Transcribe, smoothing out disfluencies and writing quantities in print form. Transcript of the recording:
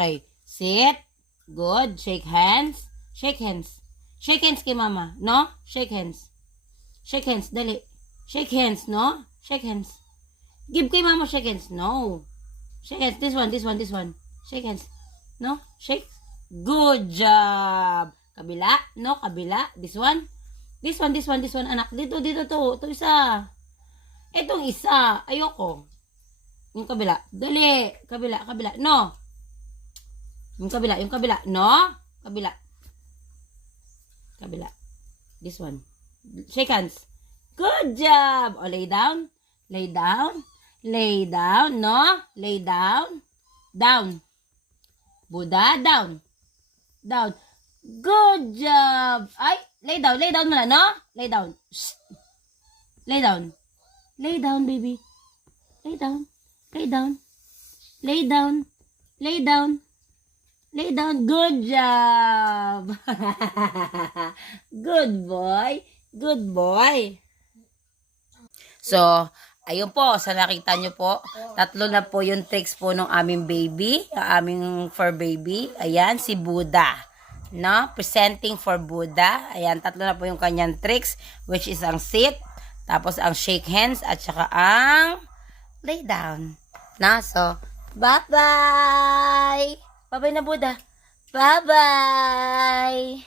Okay. Sit. Good. Shake hands. Shake hands. Shake hands kay mama. No? Shake hands. Shake hands. Dali. Shake hands, no? Shake hands. Give kay mama shake hands. No. Shake hands. This one. Shake hands. No? Shake. Good job. Kabila. No? Kabila. This one. This one, anak. Dito to. Ito isa. Itong isa. Ayoko. Yung kabila. Dali. Kabila. No. Yung kabila. No. Kabila. This one. Shake hands. Good job. O, lay down. No. Lay down. Down. Buddha, down. Good job. Ay, lay down muna, no? Lay down. Shh. Lay down, baby. Lay down. Good job. Good boy. So, ayun po, sa nakita nyo po, 3 na po yung tricks po ng aming baby, yung aming fur baby. Ayan, si Buddha. No? Presenting for Buddha. Ayan, 3 na po yung kanyang tricks, which is ang sit, tapos ang shake hands, at saka ang lay down. Na? So, bye-bye! Bye-bye na, Buddha. Bye-bye!